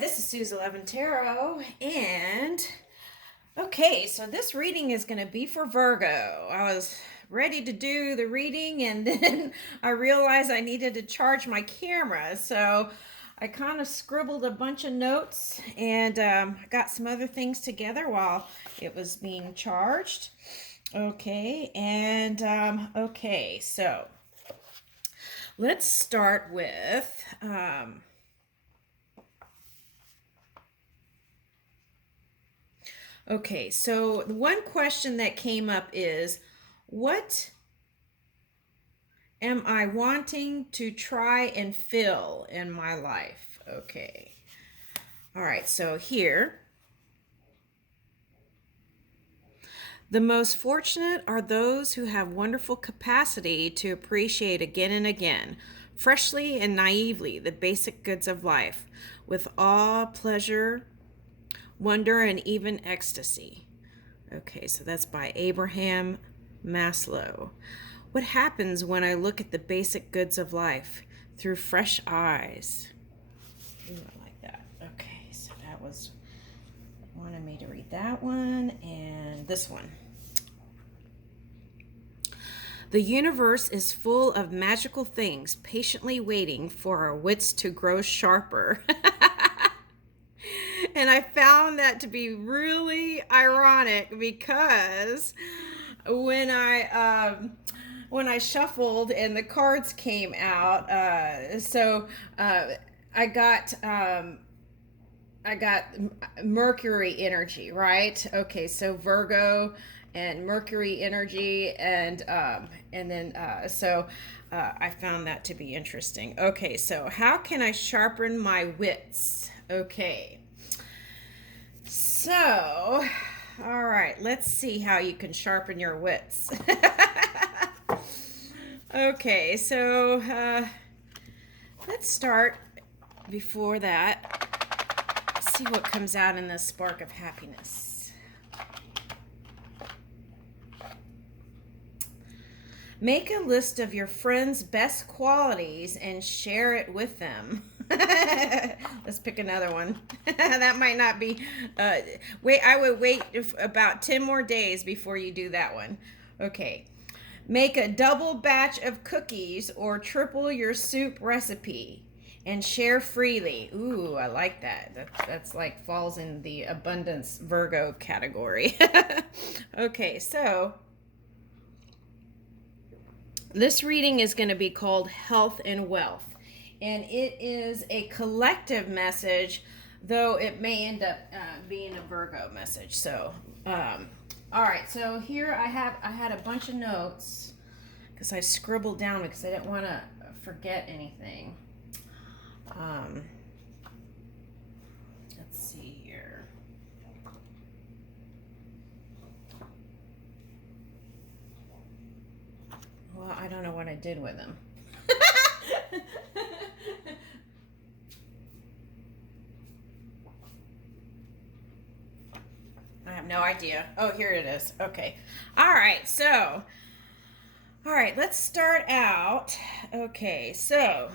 This is Suze 11 Tarot, and okay, so this reading is going to be for Virgo. I was ready to do the reading, and then I realized I needed to charge my camera, so I kind of scribbled a bunch of notes and got some other things together while it was being charged. Okay, and okay, so let's start with okay, so the one question that came up is, what am I wanting to try and fill in my life? Okay. All right, so here, the most fortunate are those who have wonderful capacity to appreciate again and again, freshly and naively, the basic goods of life, with awe, pleasure, wonder, and even ecstasy. Okay, so that's by Abraham Maslow. What happens when I look at the basic goods of life through fresh eyes? Ooh, I like that. Okay, so that was, wanted me to read that one and this one. The universe is full of magical things patiently waiting for our wits to grow sharper. And I found that to be really ironic because when I shuffled and the cards came out, I got Mercury energy, right? Okay, so Virgo and Mercury energy, and then I found that to be interesting. Okay, so how can I sharpen my wits? Okay. So, all right, let's see how you can sharpen your wits. Okay, so let's start before that. See what comes out in this spark of happiness. Make a list of your friends' best qualities and share it with them. Let's pick another one. That might not be. I would wait about 10 more days before you do that one. Okay. Make a double batch of cookies or triple your soup recipe and share freely. Ooh, I like that. That's like falls in the abundance Virgo category. Okay, so this reading is going to be called Health and Wealth. And it is a collective message, though it may end up being a Virgo message. So, all right. So here I had a bunch of notes because I scribbled down because I didn't want to forget anything. Let's see here. Well, I don't know what I did with them. I have no idea. Oh, here it is. Okay. All right. So, all right, let's start out. Okay. So,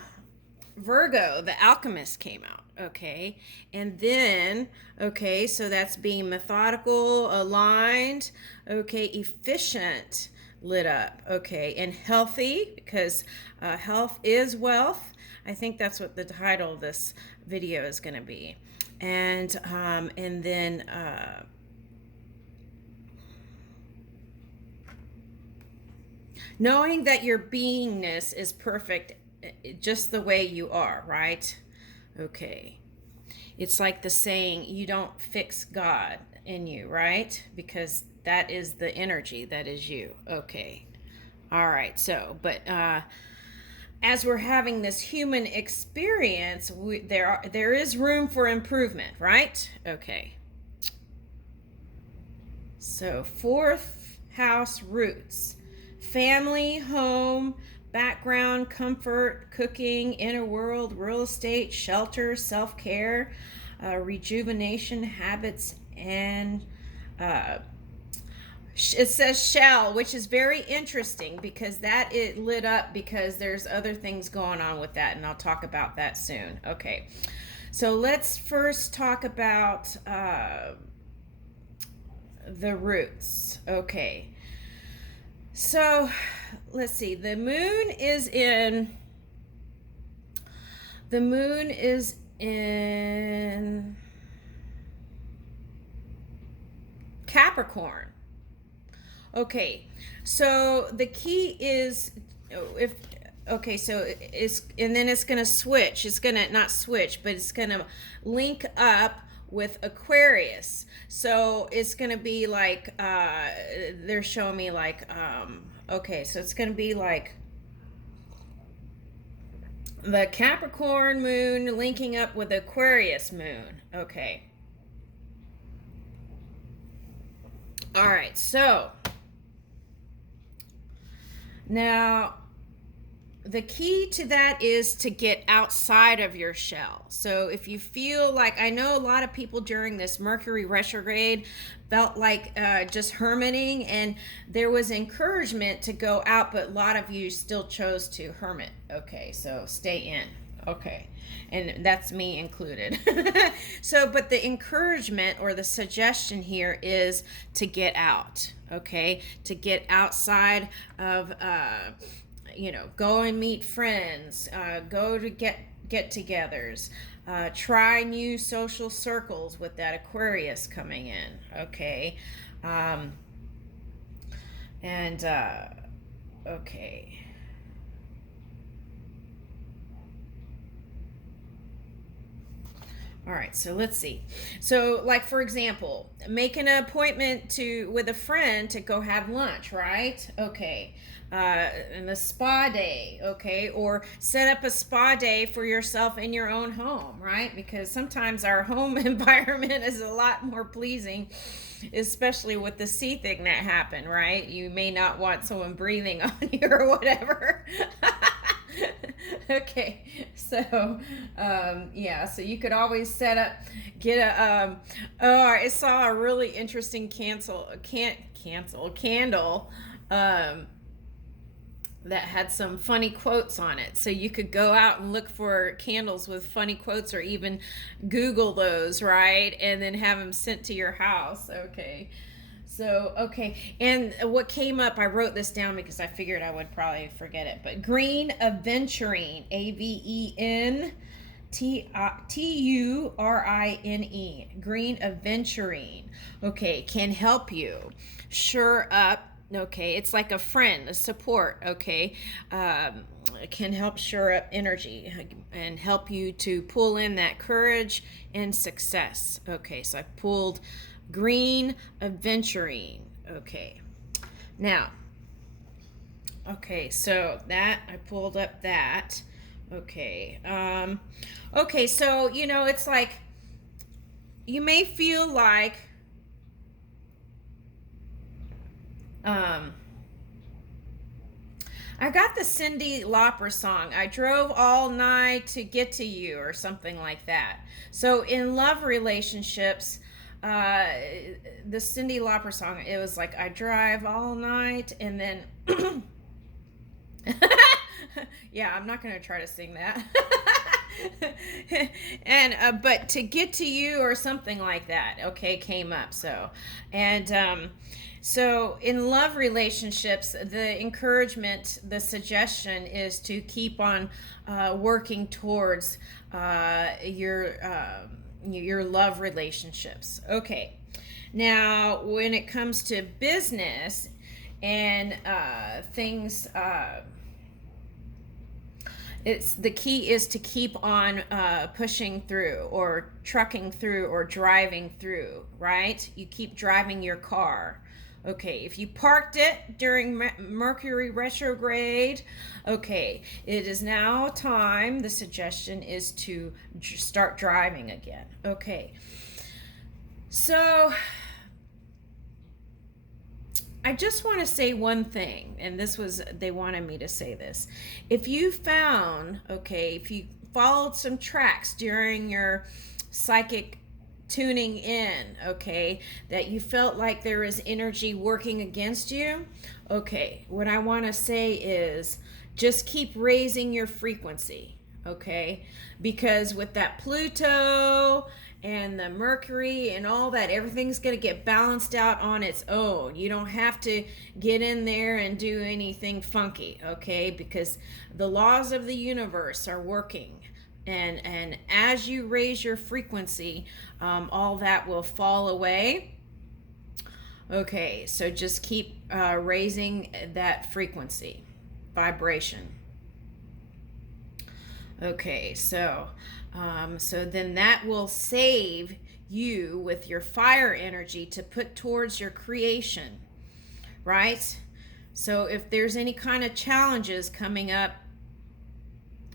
Virgo, the Alchemist came out. Okay. And then, okay, so that's being methodical, aligned, okay, efficient, lit up, okay, and healthy, because health is wealth. I think that's what the title of this video is going to be. And then knowing that your beingness is perfect just the way you are, right? Okay. It's like the saying, you don't fix God in you, right? Because that is the energy that is you. Okay. All right. So, but as we're having this human experience, there is room for improvement, right? Okay. So, fourth house roots, family, home, background, comfort, cooking, inner world, real estate, shelter, self-care, rejuvenation, habits, and it says shell, which is very interesting because that it lit up because there's other things going on with that, and I'll talk about that soon. Okay. So let's first talk about the roots. Okay. So let's see. The moon is in Capricorn. Okay. So the key is if okay, so it's and then it's going to switch. It's going to not switch, but it's going to link up with Aquarius. So it's going to be like they're showing me like okay, so it's going to be like the Capricorn moon linking up with Aquarius moon. Okay. All right. So now the key to that is to get outside of your shell. So if you feel like, I know a lot of people during this Mercury retrograde felt like just hermiting, and there was encouragement to go out, but a lot of you still chose to hermit. Okay, so stay in. Okay, and that's me included. So, but the encouragement or the suggestion here is to get out. Okay, to get outside of go and meet friends, go to get-togethers, try new social circles with that Aquarius coming in. Okay. Okay. All right, so let's see. So, like for example, make an appointment with a friend to go have lunch, right? Okay. And a spa day, okay, or set up a spa day for yourself in your own home, right? Because sometimes our home environment is a lot more pleasing, especially with the sea thing that happened, right? You may not want someone breathing on you or whatever. Okay, so so you could always get a oh, I saw a really interesting candle that had some funny quotes on it. So you could go out and look for candles with funny quotes, or even Google those, right? And then have them sent to your house. Okay. So, okay. And what came up, I wrote this down because I figured I would probably forget it. But green aventurine, AVENTURINE, green aventurine, okay, can help you shore up. Okay, it's like a friend, a support. Okay, can help shore up energy and help you to pull in that courage and success. Okay, so I pulled green aventurine. Okay, now, okay, so that I pulled up that. Okay, okay, so it's like you may feel like I got the Cyndi Lauper song, I drove all night to get to you, or something like that. So in love relationships, the Cyndi Lauper song, it was like, I drive all night, and then yeah, I'm not going to try to sing that. And but to get to you, or something like that, okay, came up. So, and so in love relationships, the encouragement, the suggestion is to keep on working towards your love relationships. Okay. Now, when it comes to business and things, it's the key is to keep on pushing through, or trucking through, or driving through, right? You keep driving your car. Okay, if you parked it during Mercury retrograde, okay, it is now time. The suggestion is to start driving again. Okay, so I just want to say one thing, and they wanted me to say this. If you followed some tracks during your psychic tuning in, okay, that you felt like there is energy working against you, okay, what I want to say is just keep raising your frequency, okay? Because with that Pluto and the Mercury and all that, everything's going to get balanced out on its own. You don't have to get in there and do anything funky, okay? Because the laws of the universe are working. And as you raise your frequency, all that will fall away. Okay, so just keep raising that frequency, vibration. Okay, so then that will save you with your fire energy to put towards your creation, right? So if there's any kind of challenges coming up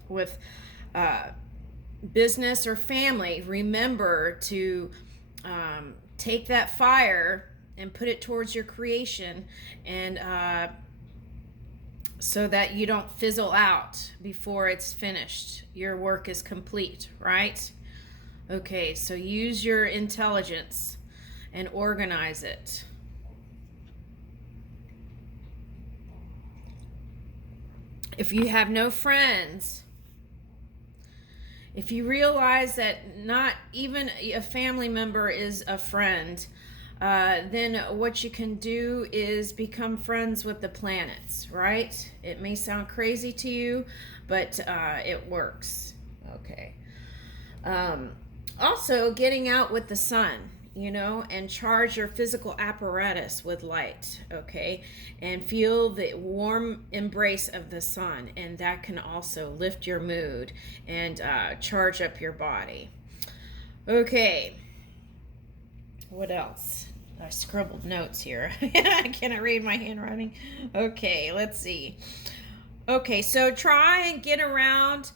with business or family, remember to take that fire and put it towards your creation, and so that you don't fizzle out before it's finished. Your work is complete, right? Okay, so use your intelligence and organize it. If you have no friends, if you realize that not even a family member is a friend, then what you can do is become friends with the planets, right? It may sound crazy to you, but it works. Okay. Also, getting out with the sun, and charge your physical apparatus with light, okay? And feel the warm embrace of the sun, and that can also lift your mood and charge up your body. Okay. What else? I scribbled notes here. I cannot read my handwriting. Okay, let's see. Okay, so try and get around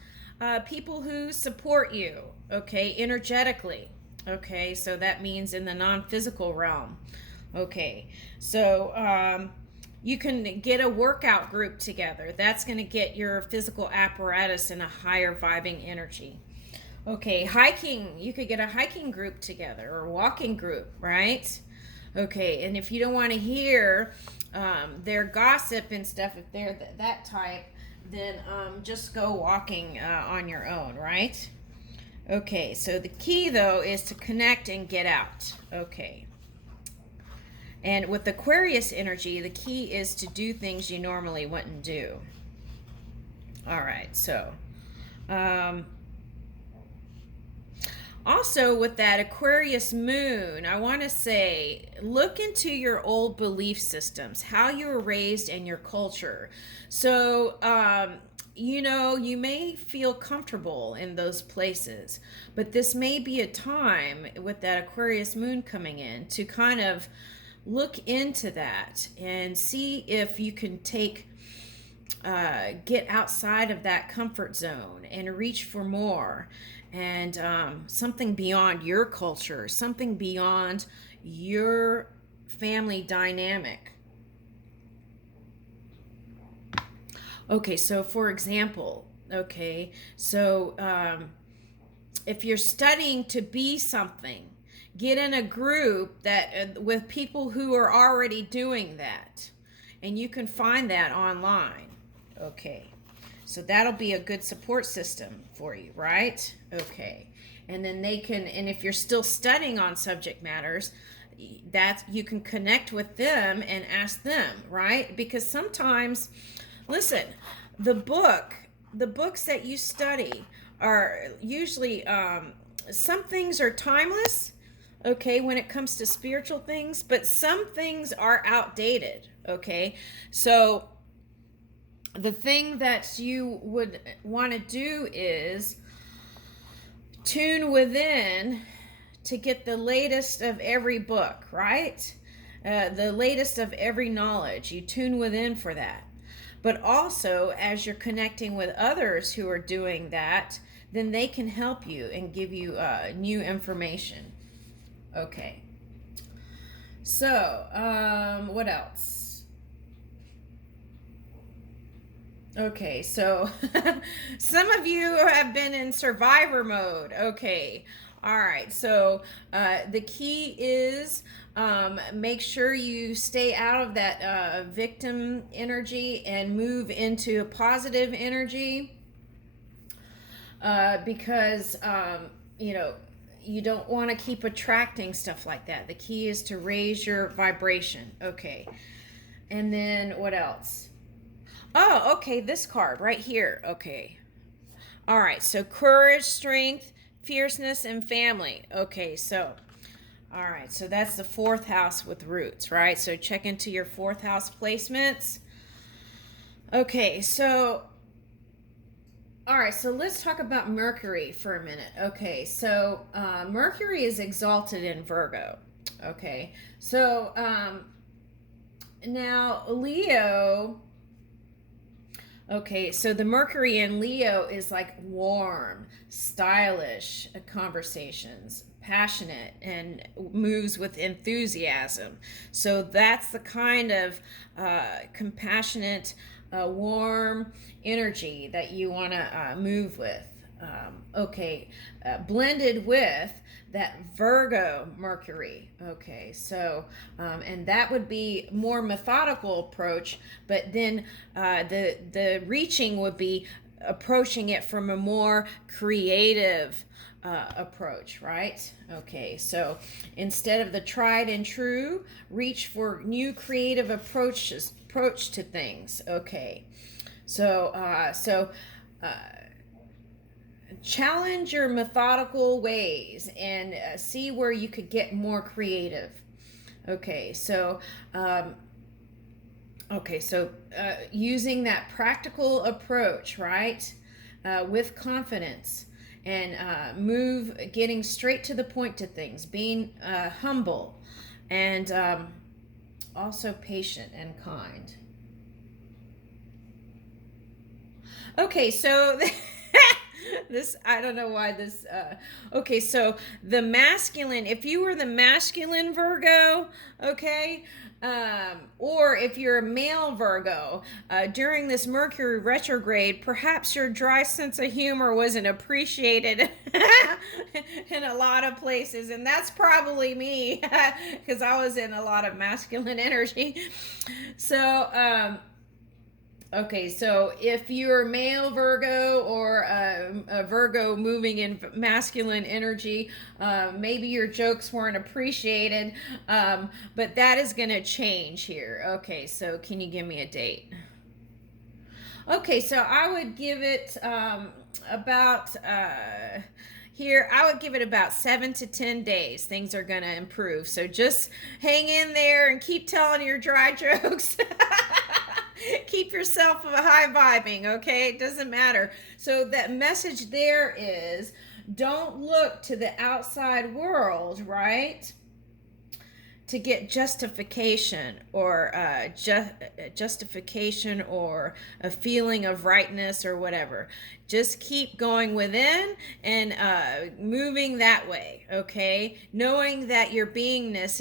people who support you, okay, energetically. Okay, so that means in the non-physical realm. Okay, so you can get a workout group together. That's going to get your physical apparatus in a higher vibing energy. Okay, hiking. You could get a hiking group together or a walking group, right? Okay, and if you don't want to hear their gossip and stuff, if they're that type, then just go walking on your own, right? Okay, so the key, though, is to connect and get out. Okay. And with Aquarius energy, the key is to do things you normally wouldn't do. All right, so... also, with that Aquarius moon, I want to say, look into your old belief systems, how you were raised and your culture. So, you may feel comfortable in those places, but this may be a time with that Aquarius moon coming in to kind of look into that and see if you can get outside of that comfort zone and reach for more. And something beyond your culture, something beyond your family dynamic. Okay, so for example, if you're studying to be something, get in a group that with people who are already doing that, and you can find that online. Okay. So that'll be a good support system for you, right? Okay. And then and if you're still studying on subject matters, that you can connect with them and ask them, right? Because sometimes, listen, the books that you study are usually, some things are timeless, okay, when it comes to spiritual things, but some things are outdated, okay? So the thing that you would want to do is tune within to get the latest of every book, right? The latest of every knowledge. You tune within for that. But also, as you're connecting with others who are doing that, then they can help you and give you new information. Okay. So, what else? Okay, so some of you have been in survivor mode. Okay, all right. So the key is make sure you stay out of that victim energy and move into a positive energy. because, you know, you don't want to keep attracting stuff like that. The key is to raise your vibration. Okay. And then what else? Oh, okay, this card right here. Okay. All right, so courage, strength, fierceness, and family. Okay, so, all right, so that's the fourth house with roots, right? So check into your fourth house placements. Okay, so, all right, so let's talk about Mercury for a minute. Okay, so Mercury is exalted in Virgo. Okay, so now Leo. Okay, so the Mercury in Leo is like warm, stylish conversations, passionate, and moves with enthusiasm. So that's the kind of compassionate, warm energy that you want to move with. Blended with that Virgo Mercury. Okay, so and that would be more methodical approach, but then the reaching would be approaching it from a more creative approach, right? Okay, so instead of the tried and true, reach for new creative approach to things. Okay, so challenge your methodical ways and see where you could get more creative. Okay, so using that practical approach, right, with confidence, and getting straight to the point to things, being humble, and also patient and kind. Okay, so this, I don't know why this okay, so the masculine, if you were the masculine Virgo, okay, or if you're a male Virgo, during this Mercury retrograde, perhaps your dry sense of humor wasn't appreciated in a lot of places, and that's probably me because I was in a lot of masculine energy. So okay, so if you're male Virgo or a Virgo moving in masculine energy, maybe your jokes weren't appreciated, but that is going to change here. Okay, so can you give me a date? Okay, so I would give it about here, I would give it about 7 to 10 days. Things are going to improve. So just hang in there and keep telling your dry jokes. Keep yourself high vibing, okay? It doesn't matter. So that message there is, don't look to the outside world, right, to get justification or justification or a feeling of rightness or whatever. Just keep going within and moving that way, okay? Knowing that your beingness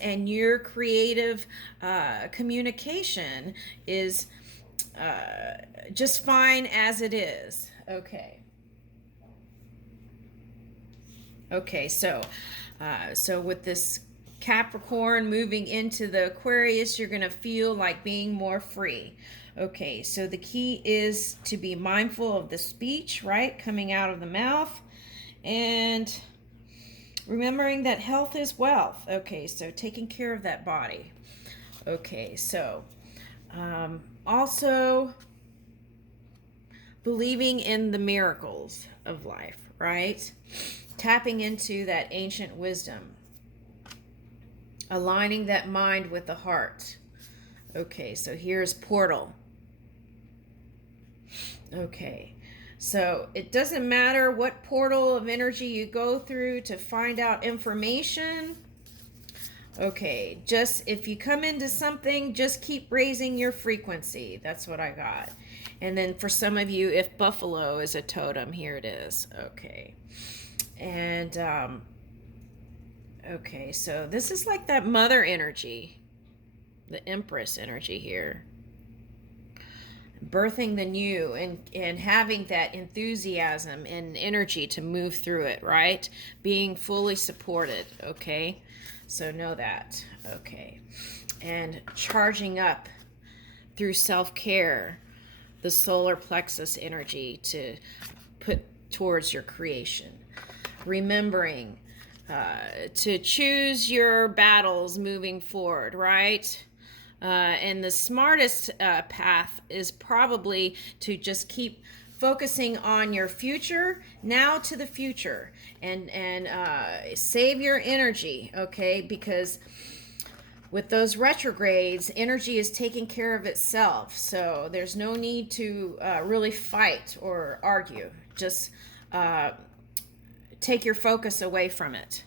and your creative communication is just fine as it is. Okay. Okay, so with this Capricorn moving into the Aquarius, you're going to feel like being more free. Okay, so the key is to be mindful of the speech, right, coming out of the mouth, and remembering that health is wealth. Okay, so taking care of that body. Okay, so also believing in the miracles of life, right? Tapping into that ancient wisdom. Aligning that mind with the heart. Okay, so here's portal. Okay, so it doesn't matter what portal of energy you go through to find out information. Okay, just if you come into something, just keep raising your frequency. That's what I got. And then for some of you, if buffalo is a totem, here it is. Okay. And okay, so this is like that mother energy, the Empress energy here. Birthing the new and having that enthusiasm and energy to move through it, right? Being fully supported, okay? So know that, okay? And charging up through self-care, the solar plexus energy to put towards your creation. Remembering to choose your battles moving forward, right? And the smartest path is probably to just keep focusing on your future, now to the future, and save your energy, okay? Because with those retrogrades, energy is taking care of itself, so there's no need to really fight or argue. Just take your focus away from it.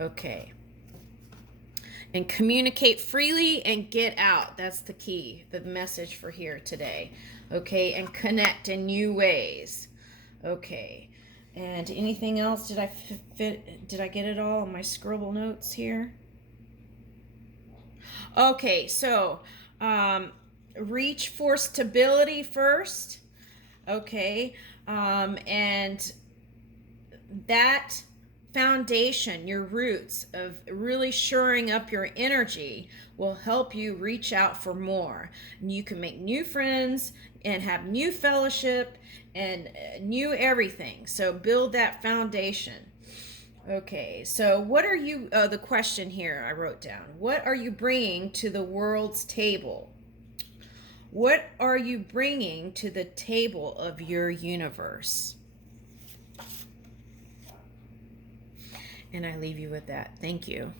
Okay. And communicate freely and get out. That's the key, the message for here today. Okay, and connect in new ways. Okay. And anything else? Did I get it all in my scribble notes here? Okay, so reach for stability first. Okay, and that foundation, your roots of really shoring up your energy will help you reach out for more. And you can make new friends and have new fellowship and new everything. So build that foundation. Okay, so what are you, the question here I wrote down, what are you bringing to the world's table? What are you bringing to the table of your universe? And I leave you with that. Thank you.